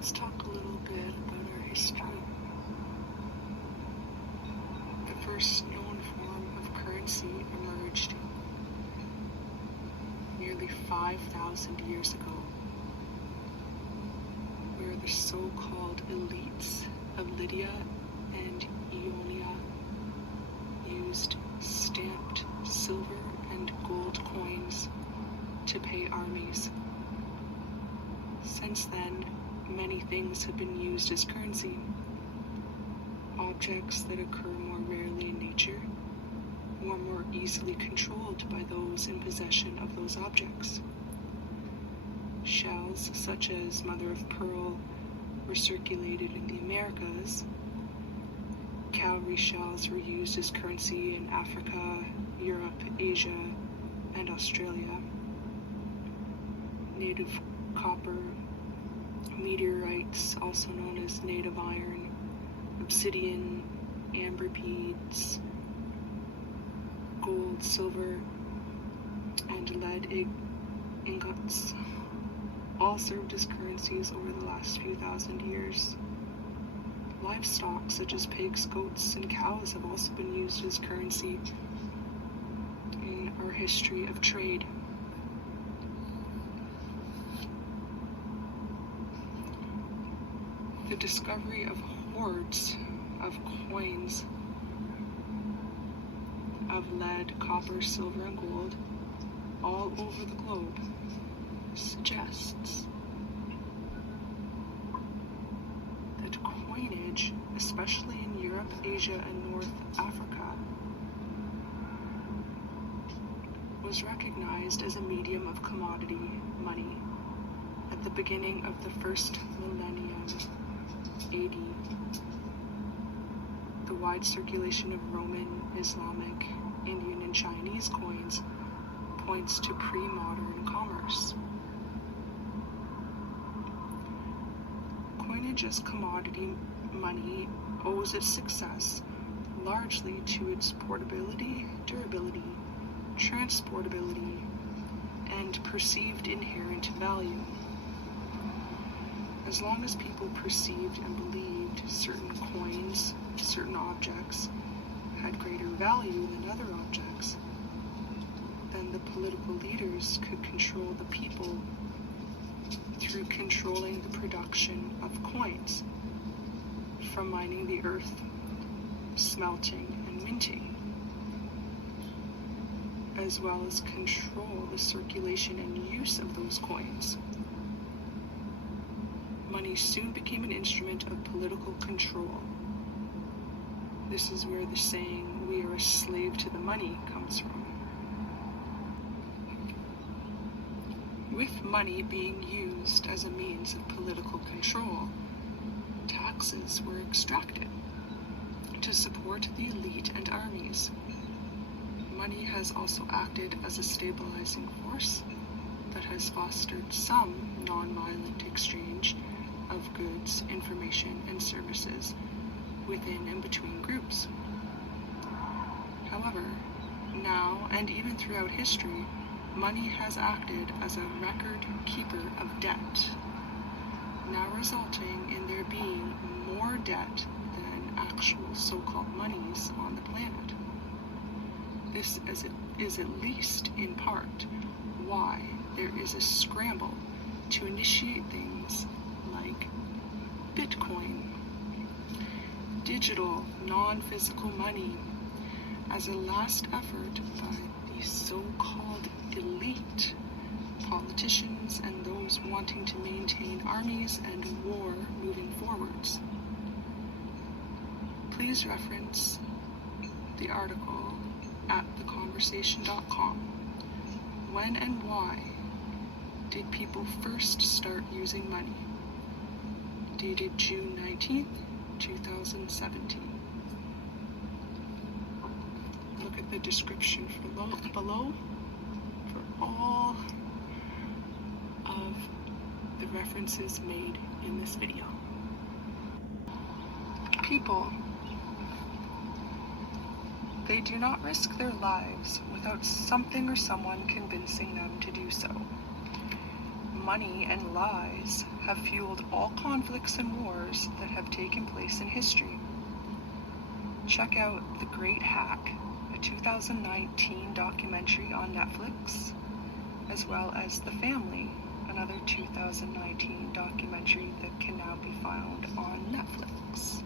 Let's talk a little bit about our history. The first known form of currency emerged nearly 5,000 years ago, where the so-called elites of Lydia and Ionia used stamped silver and gold coins to pay armies. Since then, many things have been used as currency. Objects that occur more rarely in nature or more easily controlled by those in possession of those objects. Shells such as mother of pearl were circulated in the Americas. Cowrie shells were used as currency in Africa, Europe, Asia, and Australia. Native copper, meteorites, also known as native iron, obsidian, amber beads, gold, silver, and lead ingots all served as currencies over the last few thousand years. Livestock such as pigs, goats, and cows have also been used as currency in our history of trade. The discovery of hoards of coins of lead, copper, silver, and gold all over the globe suggests that coinage, especially in Europe, Asia, and North Africa, was recognized as a medium of commodity money at the beginning of the first millennium AD. The wide circulation of Roman, Islamic, Indian, and Chinese coins points to pre-modern commerce. Coinage as commodity money owes its success largely to its portability, durability, transportability, and perceived inherent value. As long as people perceived and believed certain coins, certain objects, had greater value than other objects, then the political leaders could control the people through controlling the production of coins, from mining the earth, smelting, and minting, as well as control the circulation and use of those coins. Money soon became an instrument of political control. This is where the saying, "we are a slave to the money," comes from. With money being used as a means of political control, taxes were extracted to support the elite and armies. Money has also acted as a stabilizing force that has fostered some non-violent exchange of goods, information, and services within and between groups. However, now and even throughout history, money has acted as a record keeper of debt, now resulting in there being more debt than actual so-called monies on the planet. This is at least in part why there is a scramble to initiate things like Bitcoin, digital, non-physical money, as a last effort by the so-called elite, politicians, and those wanting to maintain armies and war moving forwards. Please reference the article at theconversation.com. When and why did people first start using money? Dated June 19th, 2017. Look at the description below for all of the references made in this video. People, they do not risk their lives without something or someone convincing them to do so. Money and lies have fueled all conflicts and wars that have taken place in history. Check out The Great Hack, a 2019 documentary on Netflix, as well as The Family, another 2019 documentary that can now be found on Netflix.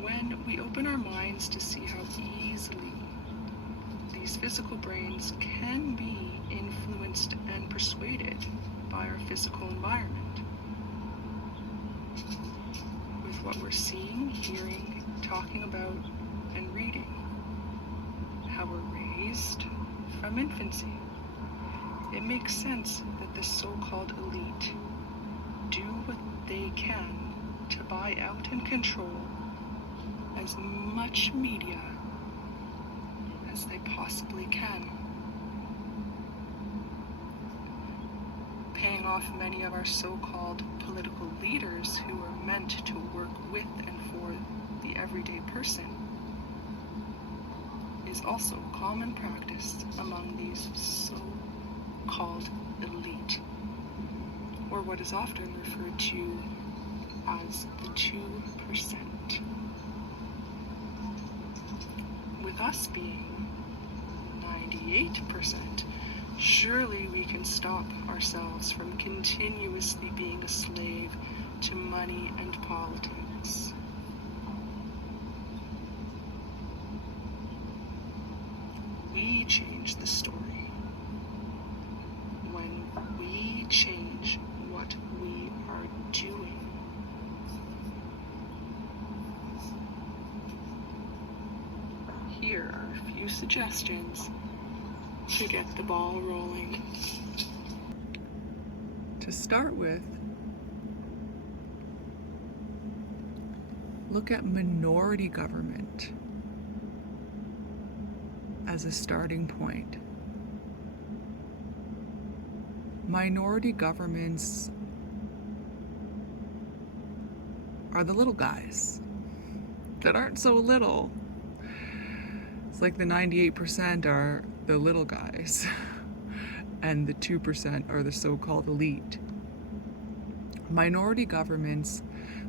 When we open our minds to see how easily these physical brains can be influenced and persuaded by our physical environment, with what we're seeing, hearing, talking about, and reading, how we're raised from infancy, it makes sense that the so-called elite do what they can to buy out and control as much media as they possibly can, paying off many of our so-called political leaders who are meant to work with and for the everyday person is also common practice among these so-called elite, or what is often referred to as the 2%. With us being 98%, surely we can stop ourselves from continuously being a slave to money and politics. We change the story when we change what we are doing. Here are a few suggestions to get the ball rolling. To start with, look at minority government as a starting point. Minority governments are the little guys that aren't so little. It's like the 98% are the little guys and the 2% are the so-called elite. Minority governments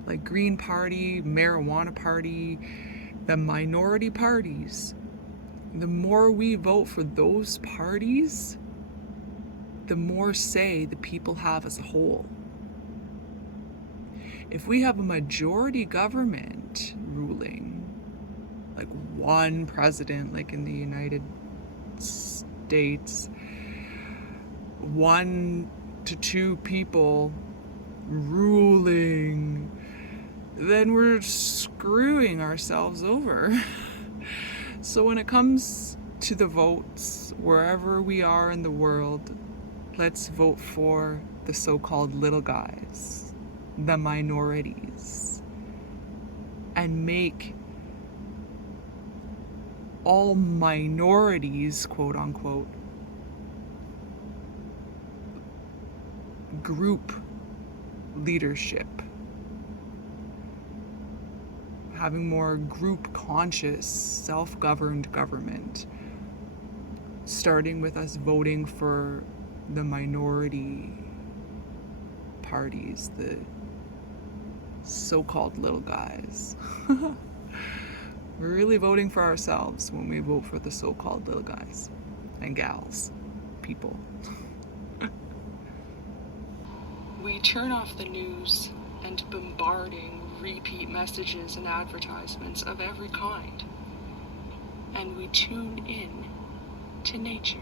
like Green Party, Marijuana Party, the minority parties, the more we vote for those parties, the more say the people have as a whole. If we have a majority government ruling, like one president, like in the United States, 1 to 2 people ruling, then we're screwing ourselves over. So when it comes to the votes, wherever we are in the world, let's vote for the so-called little guys, the minorities, and make all minorities, quote unquote, group leadership, having more group conscious, self-governed government, starting with us voting for the minority parties, the so-called little guys. We're really voting for ourselves when we vote for the so-called little guys and gals, people. We turn off the news and bombarding repeat messages and advertisements of every kind, and we tune in to nature,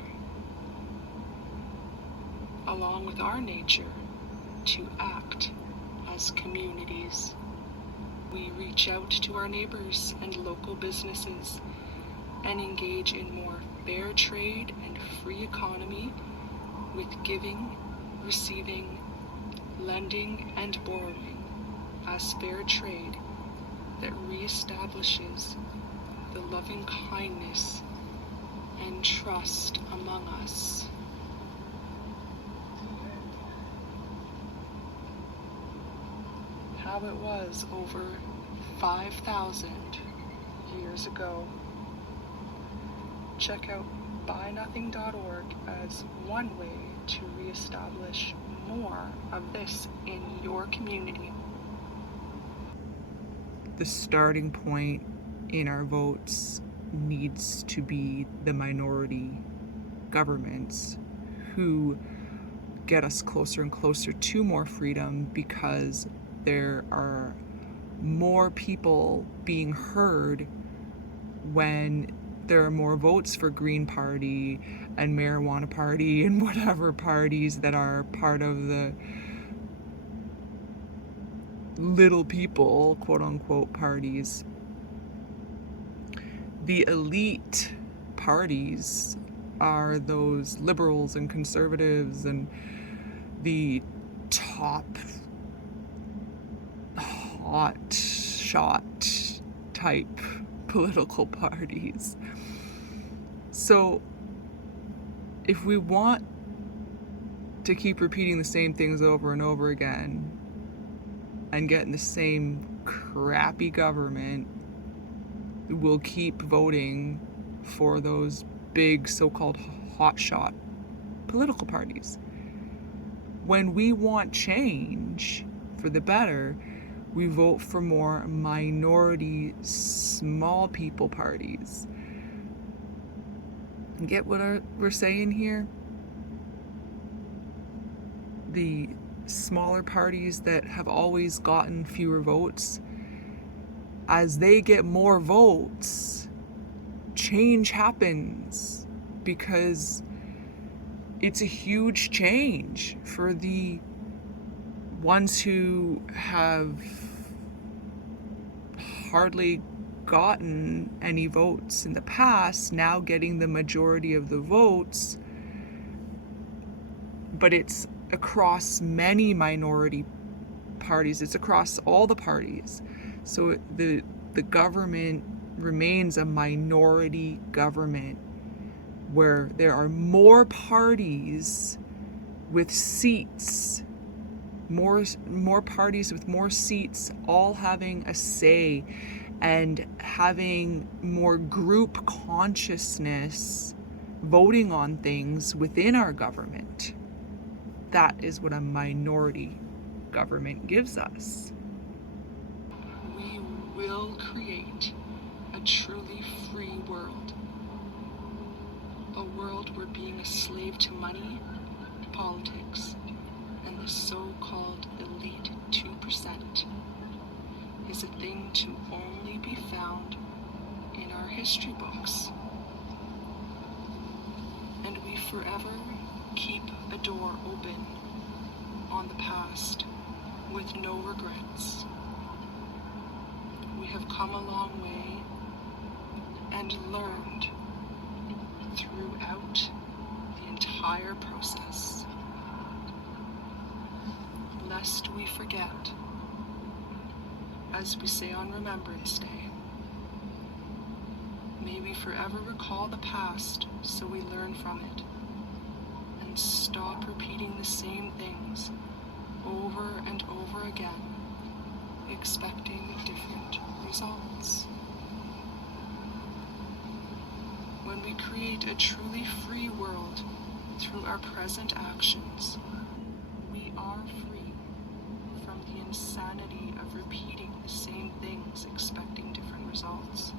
along with our nature, to act as communities. We reach out to our neighbors and local businesses and engage in more fair trade and free economy with giving, receiving, lending, and borrowing as fair trade that reestablishes the loving kindness and trust among us. How it was over 5,000 years ago. Check out buynothing.org as one way to reestablish more of this in your community. The starting point in our votes needs to be the minority governments who get us closer and closer to more freedom, because there are more people being heard when there are more votes for Green Party and Marijuana Party and whatever parties that are part of the little people, quote unquote, parties. The elite parties are those liberals and conservatives and the top hot shot type political parties. So if we want to keep repeating the same things over and over again and getting the same crappy government, we'll keep voting for those big so-called hotshot political parties. When we want change for the better, we vote for more minority, small people parties. Get what we're saying here? The smaller parties that have always gotten fewer votes, as they get more votes, change happens, because it's a huge change for the ones who have hardly gotten any votes in the past, now getting the majority of the votes. But it's across many minority parties, it's across all the parties. So the government remains a minority government where there are more parties with seats, more parties with more seats, all having a say and having more group consciousness voting on things within our government. That is what a minority government gives us. We will create a truly free world. A world where being a slave to money, politics, and the so-called elite 2% is a thing to only be found in our history books. And we forever keep a door open on the past with no regrets. We have come a long way and learned throughout the entire process. Lest we forget, as we say on Remembrance Day, may we forever recall the past so we learn from it and stop repeating the same things over and over again, expecting different results. When we create a truly free world through our present actions, we are free from the insanity of repeating the same things expecting different results.